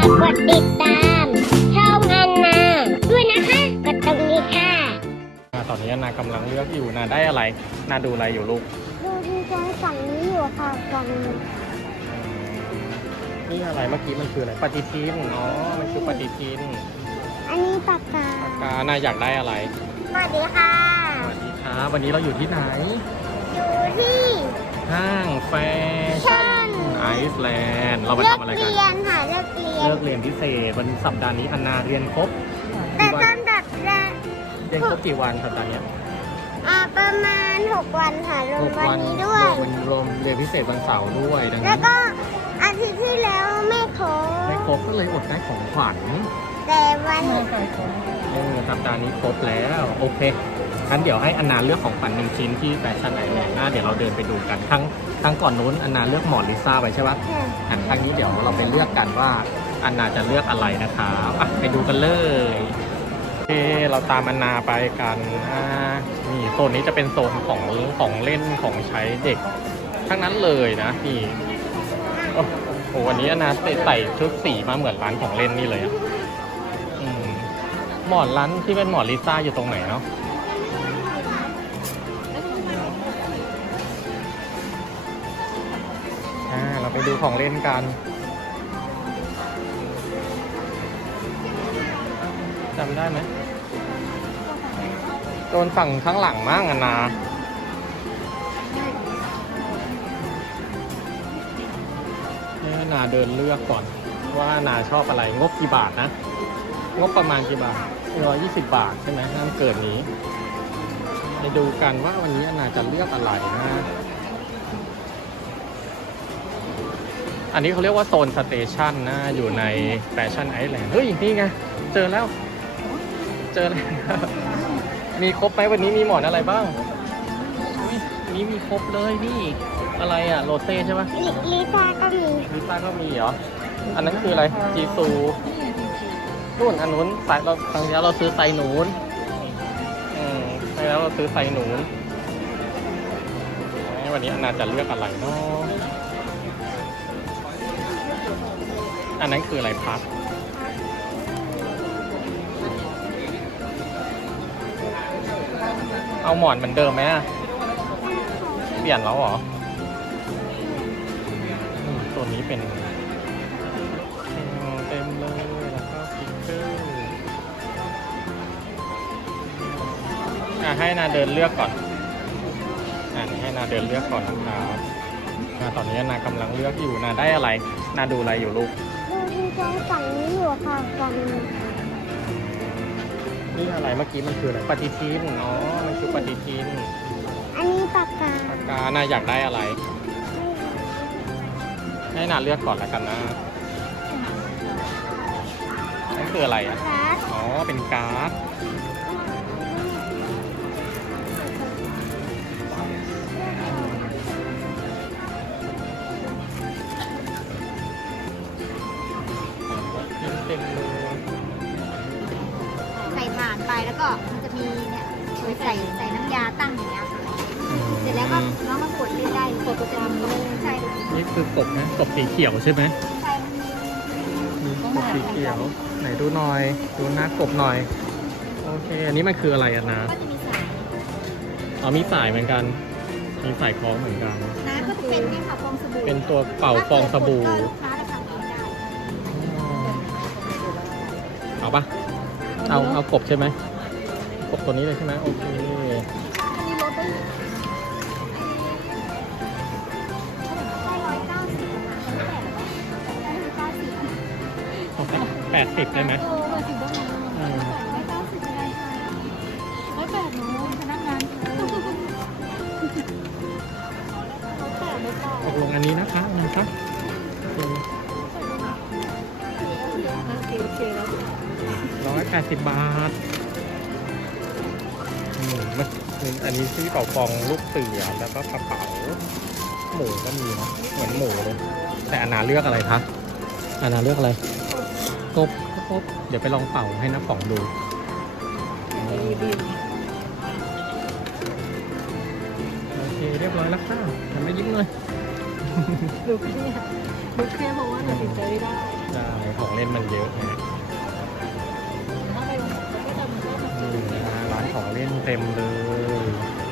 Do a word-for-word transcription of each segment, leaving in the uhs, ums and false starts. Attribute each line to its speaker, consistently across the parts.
Speaker 1: กดติดตามช่องอันนาด้วยนะคะกดตรงนี้ค่ะ
Speaker 2: ตอนนี้นากำลังเลือกอยู่นาได้อะไรนาดูอะไรอยู่ลูก
Speaker 1: ดูดีใจฝั่งนี้อยู่ค่ะฝั่ง
Speaker 2: นี่อะไรเมื่อกี้มันคืออะไรปฏิทินอ๋อมันคือปฏิทิน
Speaker 1: อันนี้ปากกา
Speaker 2: ปากกานาอยากได้อะไร
Speaker 1: สวัสดีค่ะ
Speaker 2: สวัสดีครับวันนี้เราอยู่ที่ไหน
Speaker 1: อยู่ที่
Speaker 2: ห้างแฟชั่นไอซ์แลนด์เรามาทำอะไรกัน
Speaker 1: เลิกเรียนค่ะเลิกเรียน
Speaker 2: เลิกเรียนพิเศษวันสัปดาห์นี้อันนาเรียนครบ
Speaker 1: แต่ตอนดับแรก
Speaker 2: เรียนครบกี่วันสัปดาห์นี้
Speaker 1: อ่าประมาณหกวันค่ะรวมวันนี้ด้วย
Speaker 2: วันรวมเรียนพิเศษวันเสาร์ด้วยดังนั้น
Speaker 1: แล้วก็อาทิตย์ที่แล้วไม่ครบ
Speaker 2: ไม่ครบก็เลยอดได้ของขวัญ
Speaker 1: แต่วัน
Speaker 2: เออสัปดาห์นี้ครบแล้วโอเคงั้นเดี๋ยวให้อันนาเลือกของขวัญหนึ่งชิ้นที่แฟชั่นไอแลนด์เดี๋ยวเราเดินไปดูกันทั้งทั้งก่อนนู้นอันนาเลือกหมอนลิซ่าไปใช่ปะหันทางนี้เดี๋ยวเราไปเลือกกันว่าอันนาจะเลือกอะไรนะครับอ่ะไปดูกันเลยโอเคเราตามอันนาไปกันอ่านี่โซนนี้จะเป็นโซนของของเล่นของใช้เด็กทั้งนั้นเลยนะนี่โอ้โหวันนี้อันนาใส่ชุดสีมาเหมือนร้านของเล่นนี่เลยอ่ะอืมหมอนร้านที่เป็นหมอนลิซ่าอยู่ตรงไหนเนาะเราไปดูของเล่นกันจำได้ไหมโดนฝั่งข้างหลังมากอะนาเนี่ยนาเดินเลือกก่อนว่านาชอบอะไรงบกี่บาทนะงบประมาณกี่บาทร้อยยี่สิบบาทใช่ไหมห้ามเกินนี้ไปดูกันว่าวันนี้นาจะเลือกอะไรนะอันนี้เขาเรียกว่าโซนสเตชันนะอยู่ในแฟชั่นไอแลนด์เฮ้ยนี่ไงเจอแล้วเจอแล้วมีครบไหมวันนี้มีหมอนอะไรบ้างนี่มีครบเลยนี่อะไรอะโรเซ่ใช่ไหม
Speaker 1: ลิซ่าก็มี
Speaker 2: ลิซ่าก็มีเหรออันนั้นคืออะไรจีซูนู่นอันนู้นสายเราครั้งที่แล้วเราซื้อไซส์นู้นอืมไปแล้วเราซื้อไซส์นู้นวันนี้อันนาจะเลือกอะไรเนาะอันนั้นคืออะไรพักเอาหมอนเหมือนเดิมไหมเปลี่ยนแล้วเหรอตัวนี้เป็นเต็มเลยแล้วก็สติ๊กเกอร์อ่ะให้นาเดินเลือกก่อนอ่ะให้นาเดินเลือกก่อนนะครับตอนนี้นากำลังเลือกอยู่นาได้อะไรนาดูอะไรอยู่ลูก
Speaker 1: ดูดีใจฝั่งนี้อยู่ค่ะฝั่ง
Speaker 2: นี่อะไรเมื่อกี้มันคืออะไรปฏิทินอ๋อมันคือปฏิทิน
Speaker 1: อันนี้ปากกา
Speaker 2: ปากกานาอยากได้อะไรให้นาเลือกก่อนละกันนะนี่คืออะไรอ่ะอ๋อเป็นการ์ด
Speaker 3: ใส่ถ่านไปแล้วก็มันจะมีเนี่ยใส่ใส่น้ำยาตั้งอย่างเงี้ยค่ะเสร็จแล้วก็น้องมากดเล่นได้กดจะมีใช่
Speaker 2: นี่คือกบนะกบสีเขียวใช่ไหม
Speaker 3: ใช่
Speaker 2: กบสีเขียวไหนดูหน่อยดูหน้ากบหน่อยโอเคอันนี้มันคืออะไรอ่ะนะ
Speaker 3: ก็จะมีสาย
Speaker 2: อ๋อมีสายเหมือนกันมีสายคล้องเหมือนกัน
Speaker 3: นะก็จะเป็นเนี่ยค่ะฟองสบู่
Speaker 2: เป็นตัวเป่าฟองสบู่เอาปะเอาเอากบใช่ไหมกบตัวนี้เลยใช่ไหมโอเคแปดสิบได้ไหมตกลงอันนี้นะคะนะครับร้อยแปดสิบบาทอืมอันนี้ที่เป่าฟองลูกเสือแล้วก็กระเป๋าหมูก็มีนะเหมือนหมูเลยแต่อานาเลือกอะไรคะอานาเลือกอะไรกบกบเดี๋ยวไปลองเป่าให้น้าป๋องดูโอเคเรียบร้อยแล้วค่ะทำไม่ยิ้มเลย
Speaker 3: ดูแค่ดูแค่เพราะว่าตัดสินใจไม่ได้
Speaker 2: ได้ของเล่นมันเยอะนะอืมนะร้านของเล่นเต็มเลย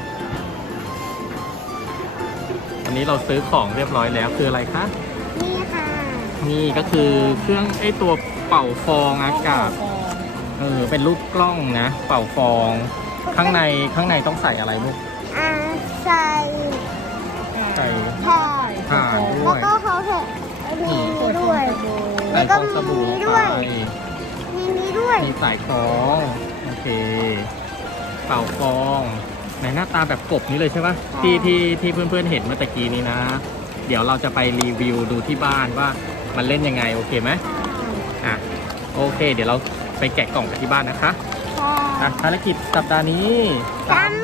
Speaker 2: อันนี้เราซื้อของเรียบร้อยแล้วคืออะไรคะ
Speaker 1: นี่ค่ะ
Speaker 2: นี่ก็คือเครื่องไอตัวเป่าฟองอากาศเออเป็นรูปกล้องนะ เป่าฟอง ข้างในข้างในต้องใส่อะไรลูก
Speaker 1: อ่าใส่
Speaker 2: ใส่
Speaker 1: ผ่าน
Speaker 2: ถ่านด้
Speaker 1: แล้ว
Speaker 2: วย
Speaker 1: ก็เขาเห็นมีนี้ด้วย
Speaker 2: ใส่
Speaker 1: แล้ว
Speaker 2: ฟ
Speaker 1: ก็
Speaker 2: องส
Speaker 1: มี
Speaker 2: บู่
Speaker 1: นี้
Speaker 2: ลง
Speaker 1: ด้วย
Speaker 2: ไป
Speaker 1: มีนี้ด้วย
Speaker 2: มีสายคล้อง โอเค เป่าฟองในหน้าตาแบบกบนี้เลยใช่ปะที่ที่ที่เพื่อนๆเห็นเมื่อตะกี้นี้นะ เดี๋ยวเราจะไปรีวิวดูที่บ้านว่ามันเล่นยังไงโอเคไหมอ่ะโอเค เดี๋ยวเราไปแกะกล่องกันที่บ้านนะคะ
Speaker 1: ค่ะ
Speaker 2: อ่ะภารกิจสัปดาห์นี้
Speaker 1: สำ